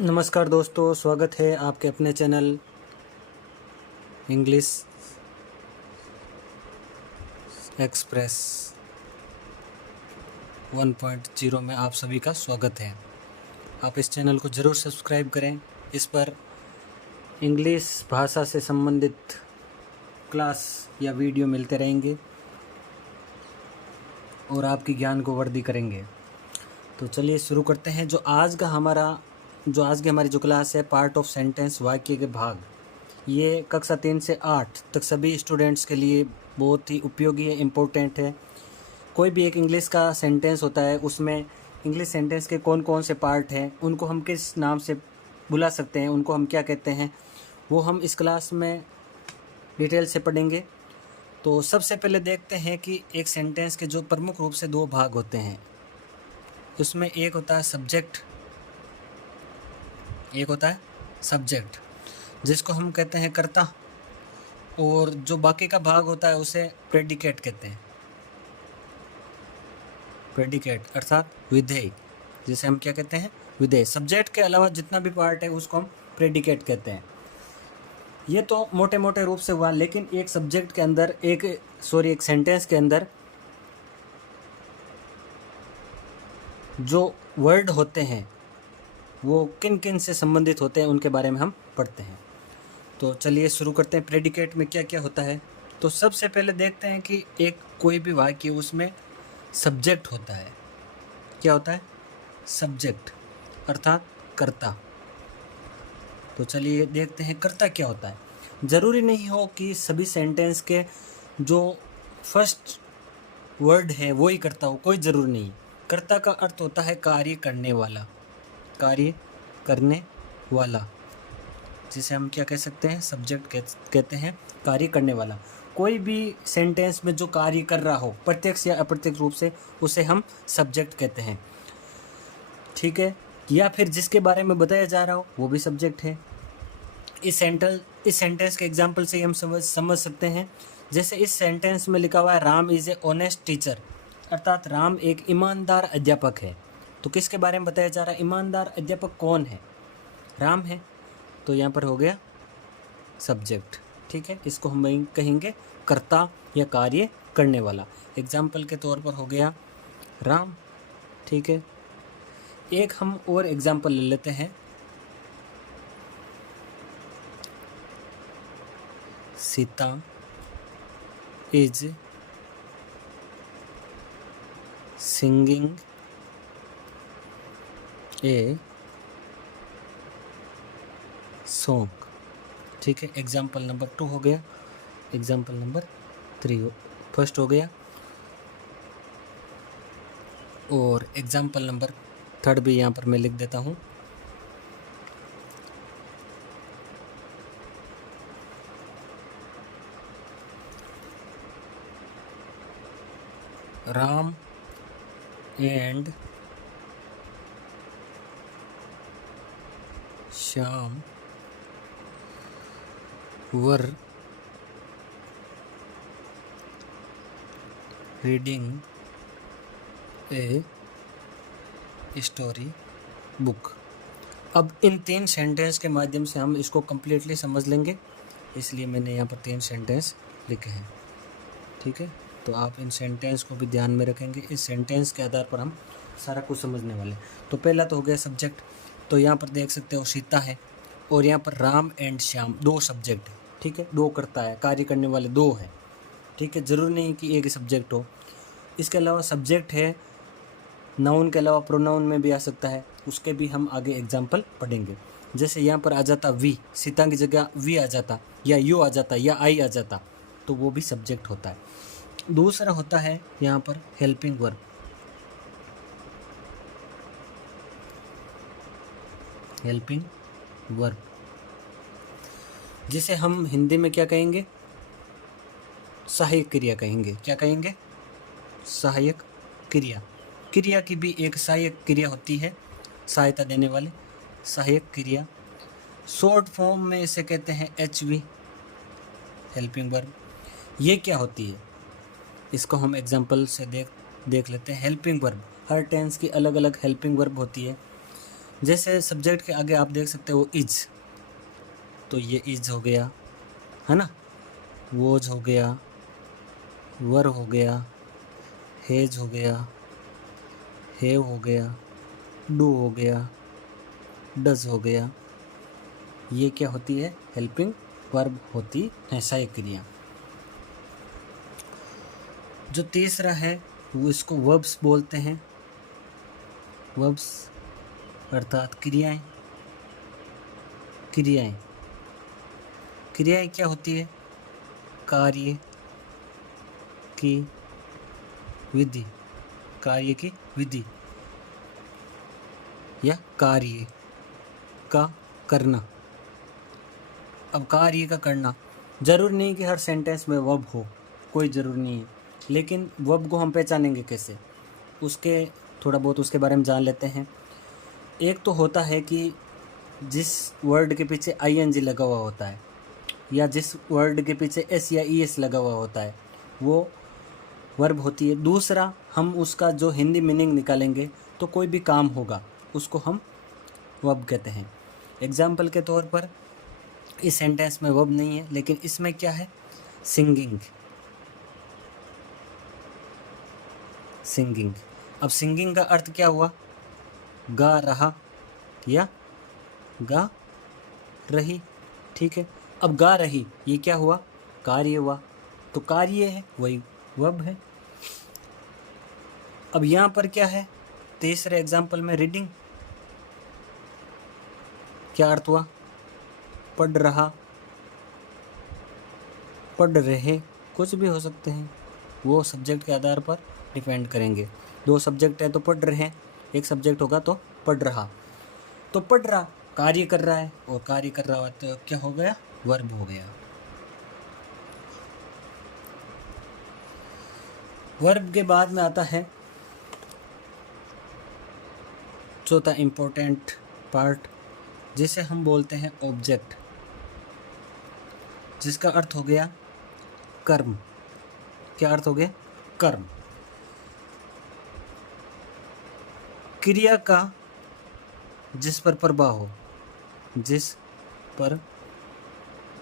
नमस्कार दोस्तों, स्वागत है आपके अपने चैनल इंग्लिश एक्सप्रेस 1.0 में आप सभी का स्वागत है। आप इस चैनल को ज़रूर सब्सक्राइब करें। इस पर इंग्लिश भाषा से संबंधित क्लास या वीडियो मिलते रहेंगे और आपकी ज्ञान को वृद्धि करेंगे। तो चलिए शुरू करते हैं। जो आज की हमारी जो क्लास है, पार्ट ऑफ सेंटेंस, वाक्य के भाग, ये कक्षा 3 से 8 तक सभी स्टूडेंट्स के लिए बहुत ही उपयोगी है, इम्पोर्टेंट है। कोई भी एक इंग्लिश का सेंटेंस होता है, उसमें इंग्लिश सेंटेंस के कौन कौन से पार्ट हैं, उनको हम किस नाम से बुला सकते हैं, उनको हम क्या कहते हैं, वो हम इस क्लास में डिटेल से पढ़ेंगे। तो सबसे पहले देखते हैं कि एक सेंटेंस के जो प्रमुख रूप से दो भाग होते हैं, उसमें एक होता है सब्जेक्ट, एक होता है सब्जेक्ट जिसको हम कहते हैं कर्ता, और जो बाकी का भाग होता है उसे प्रेडिकेट कहते हैं। प्रेडिकेट अर्थात विधेय, जिसे हम क्या कहते हैं, विधेय। सब्जेक्ट के अलावा जितना भी पार्ट है उसको हम प्रेडिकेट कहते हैं। ये तो मोटे मोटे रूप से हुआ, लेकिन एक सब्जेक्ट के अंदर एक सेंटेंस के अंदर जो वर्ड होते हैं वो किन किन से संबंधित होते हैं, उनके बारे में हम पढ़ते हैं। तो चलिए शुरू करते हैं। प्रेडिकेट में क्या क्या होता है, तो सबसे पहले देखते हैं कि एक कोई भी वाक्य, उसमें सब्जेक्ट होता है। क्या होता है? सब्जेक्ट अर्थात कर्ता। तो चलिए देखते हैं कर्ता क्या होता है। ज़रूरी नहीं हो कि सभी सेंटेंस के जो फर्स्ट वर्ड है वो ही कर्ता हो, कोई ज़रूरी नहीं। कर्ता का अर्थ होता है कार्य करने वाला, कार्य करने वाला, जिसे हम क्या कह सकते हैं, सब्जेक्ट कहते हैं, कार्य करने वाला। कोई भी सेंटेंस में जो कार्य कर रहा हो प्रत्यक्ष या अप्रत्यक्ष रूप से, उसे हम सब्जेक्ट कहते हैं। ठीक है, या फिर जिसके बारे में बताया जा रहा हो वो भी सब्जेक्ट है। इस सेंटेंस के एग्जाम्पल से हम समझ सकते हैं। जैसे इस सेंटेंस में लिखा हुआ है, Ram is a honest teacher, अर्थात राम एक ईमानदार अध्यापक है। तो किसके बारे में बताया जा रहा है? ईमानदार अध्यापक कौन है? राम है। तो यहाँ पर हो गया सब्जेक्ट। ठीक है, इसको हम कहेंगे कर्ता या कार्य करने वाला। एग्जाम्पल के तौर पर हो गया राम। ठीक है, एक हम और एग्जाम्पल ले लेते हैं। Sita is singing a song. ठीक है, एग्जाम्पल नंबर 2 हो गया। एग्जाम्पल नंबर 3 फर्स्ट हो गया, और एग्जाम्पल नंबर 3 भी यहाँ पर मैं लिख देता हूँ। Ram and Shyam were reading a story book. अब इन 3 सेंटेंस के माध्यम से हम इसको कम्प्लीटली समझ लेंगे, इसलिए मैंने यहाँ पर 3 सेंटेंस लिखे हैं। ठीक है, तो आप इन सेंटेंस को भी ध्यान में रखेंगे। इस सेंटेंस के आधार पर हम सारा कुछ समझने वाले। तो पहला तो हो गया सब्जेक्ट। तो यहाँ पर देख सकते हो सीता है, और यहाँ पर राम एंड श्याम, 2 सब्जेक्ट है। ठीक है, 2 करता है, कार्य करने वाले 2 हैं। ठीक है, ज़रूरी नहीं कि एक ही सब्जेक्ट हो। इसके अलावा सब्जेक्ट है, नाउन के अलावा प्रोनाउन में भी आ सकता है, उसके भी हम आगे एग्जाम्पल पढ़ेंगे। जैसे यहाँ पर आ जाता वी, सीता की जगह वी आ जाता, या यू आ जाता, या आई आ जाता, तो वो भी सब्जेक्ट होता है। दूसरा होता है यहाँ पर हेल्पिंग वर्ब। हेल्पिंग वर्ब जिसे हम हिंदी में क्या कहेंगे? सहायक क्रिया कहेंगे। क्या कहेंगे? सहायक क्रिया। क्रिया की भी एक सहायक क्रिया होती है, सहायता देने वाले, सहायक क्रिया। शॉर्ट फॉर्म में इसे कहते हैं HV, हेल्पिंग वर्ब। ये क्या होती है, इसको हम एग्जाम्पल से देख लेते हैं। हेल्पिंग वर्ब, हर टेंस की अलग अलग हेल्पिंग वर्ब होती है। जैसे सब्जेक्ट के आगे आप देख सकते हो इज, तो ये इज हो गया, है ना, वोज हो गया, वर हो गया, हेज हो गया, हैव हो गया, डू हो गया, डज हो गया। ये क्या होती है? हेल्पिंग वर्ब होती है, सहायक क्रिया। जो तीसरा है वो इसको वर्ब्स बोलते हैं। वर्ब्स अर्थात क्रियाएं। क्रियाएं क्रियाएं क्या होती है? कार्य की विधि, कार्य की विधि या कार्य का करना। अब कार्य का करना जरूर नहीं कि हर सेंटेंस में वर्ब हो, कोई ज़रूर नहीं है, लेकिन वर्ब को हम पहचानेंगे कैसे, उसके थोड़ा बहुत उसके बारे में जान लेते हैं। एक तो होता है कि जिस वर्ड के पीछे ing लगा हुआ होता है या जिस वर्ड के पीछे s या es लगा हुआ होता है वो वर्ब होती है। दूसरा, हम उसका जो हिंदी मीनिंग निकालेंगे तो कोई भी काम होगा उसको हम वर्ब कहते हैं। एग्जाम्पल के तौर पर इस सेंटेंस में वर्ब नहीं है, लेकिन इसमें क्या है? सिंगिंग। सिंगिंग। अब सिंगिंग का अर्थ क्या हुआ? गा रहा या गा रही, ठीक है। अब गा रही ये क्या हुआ? कार्य हुआ, तो कार्य है वही वर्ब है। अब यहाँ पर क्या है? तीसरे एग्जाम्पल में रीडिंग, क्या अर्थ हुआ? पढ़ रहा, पढ़ रहे, कुछ भी हो सकते हैं, वो सब्जेक्ट के आधार पर डिपेंड करेंगे। दो सब्जेक्ट है तो पढ़ रहे हैं, एक सब्जेक्ट होगा तो पढ़ रहा। तो पढ़ रहा कार्य कर रहा है, और कार्य कर रहा है तो क्या हो गया? वर्ब हो गया। वर्ब के बाद में आता है चौथा इम्पोर्टेंट पार्ट, जिसे हम बोलते हैं ऑब्जेक्ट, जिसका अर्थ हो गया कर्म। क्या अर्थ हो गया? कर्म। क्रिया का जिस पर प्रभाव हो, जिस पर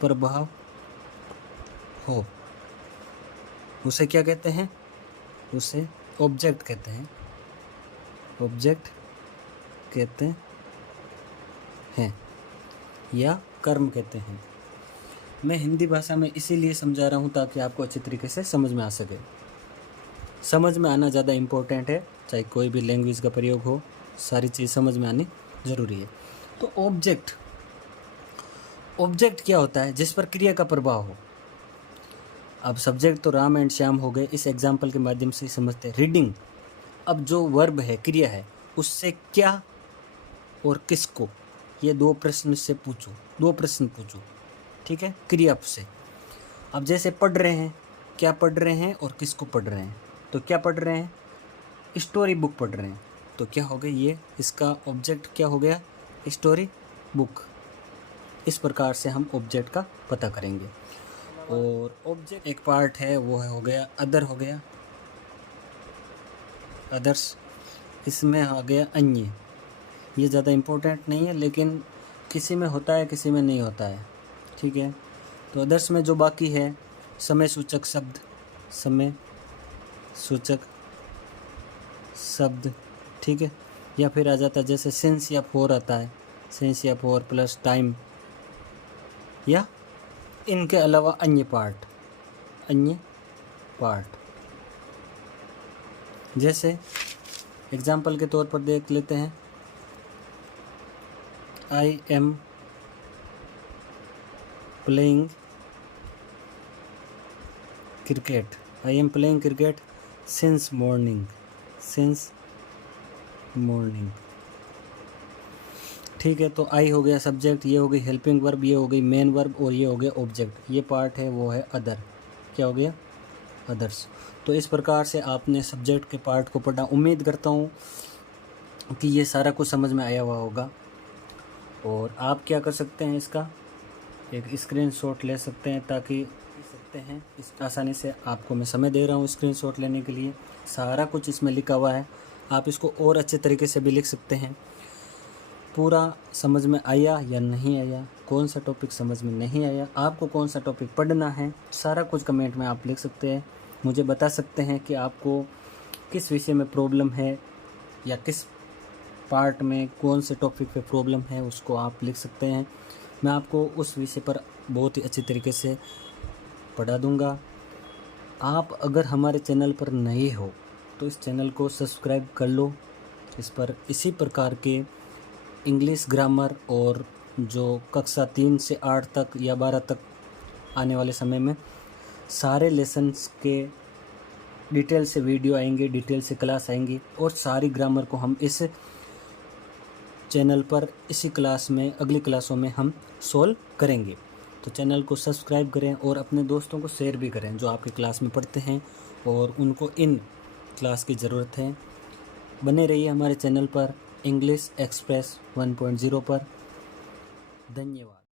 प्रभाव हो उसे क्या कहते हैं? उसे ऑब्जेक्ट कहते हैं। ऑब्जेक्ट कहते हैं या कर्म कहते हैं। मैं हिंदी भाषा में इसीलिए समझा रहा हूँ ताकि आपको अच्छी तरीके से समझ में आ सके। समझ में आना ज़्यादा इम्पोर्टेंट है, चाहे कोई भी लैंग्वेज का प्रयोग हो, सारी चीज़ समझ में आनी ज़रूरी है। तो ऑब्जेक्ट, ऑब्जेक्ट क्या होता है? जिस पर क्रिया का प्रभाव हो। अब सब्जेक्ट तो राम एंड श्याम हो गए, इस एग्जाम्पल के माध्यम से समझते हैं। रीडिंग, अब जो वर्ब है, क्रिया है, उससे क्या और किसको, ये दो प्रश्न से पूछो, दो प्रश्न पूछो, ठीक है, क्रिया से। अब जैसे पढ़ रहे हैं, क्या पढ़ रहे हैं और किसको पढ़ रहे हैं? तो क्या पढ़ रहे हैं? स्टोरी बुक पढ़ रहे हैं, तो क्या हो गया? ये इसका ऑब्जेक्ट क्या हो गया? Story book. इस प्रकार से हम ऑब्जेक्ट का पता करेंगे। और ऑब्जेक्ट एक पार्ट है, वो है हो गया अदर, हो गया अदर्स। इसमें आ गया अन्य, ये ज़्यादा इम्पोर्टेंट नहीं है, लेकिन किसी में होता है किसी में नहीं होता है, ठीक है। तो अदर्स में जो बाकी है समय सूचक शब्द, समय सूचक शब्द, ठीक है, या फिर आ जाता है जैसे सिंस या फॉर आता है, सिंस या फॉर प्लस टाइम, या इनके अलावा अन्य पार्ट, अन्य पार्ट। जैसे एग्जाम्पल के तौर पर देख लेते हैं, I am playing cricket, I am playing cricket since morning, since morning, ठीक है। तो आई हो गया सब्जेक्ट, ये हो गई हेल्पिंग वर्ब, ये हो गई मेन वर्ब, और ये हो गया ऑब्जेक्ट। ये पार्ट है वो है अदर, क्या हो गया? अदर्स। तो इस प्रकार से आपने सब्जेक्ट के पार्ट को पढ़ा। उम्मीद करता हूँ कि ये सारा कुछ समझ में आया हुआ होगा। और आप क्या कर सकते हैं, इसका एक स्क्रीनशॉट ले सकते हैं, ताकि सकते हैं इस आसानी से आपको मैं समय दे रहा हूँ स्क्रीनशॉट लेने के लिए। सारा कुछ इसमें लिखा हुआ है, आप इसको और अच्छे तरीके से भी लिख सकते हैं। पूरा समझ में आया या नहीं आया, कौन सा टॉपिक समझ में नहीं आया, आपको कौन सा टॉपिक पढ़ना है, सारा कुछ कमेंट में आप लिख सकते हैं। मुझे बता सकते हैं कि आपको किस विषय में प्रॉब्लम है या किस पार्ट में कौन से टॉपिक पे प्रॉब्लम है, उसको आप लिख सकते हैं। मैं आपको उस विषय पर बहुत ही अच्छी तरीके से पढ़ा दूंगा। आप अगर हमारे चैनल पर नए हो तो इस चैनल को सब्सक्राइब कर लो। इस पर इसी प्रकार के इंग्लिश ग्रामर और जो कक्षा 3 से 8 तक या 12 तक आने वाले समय में सारे लेसन्स के डिटेल से वीडियो आएंगे, डिटेल से क्लास आएंगी और सारी ग्रामर को हम इस चैनल पर इसी क्लास में अगली क्लासों में हम सॉल्व करेंगे। तो चैनल को सब्सक्राइब करें और अपने दोस्तों को शेयर भी करें जो आपकी क्लास में पढ़ते हैं और उनको इन क्लास की ज़रूरत है। बने रहिए हमारे चैनल पर इंग्लिश एक्सप्रेस 1.0 पर। धन्यवाद।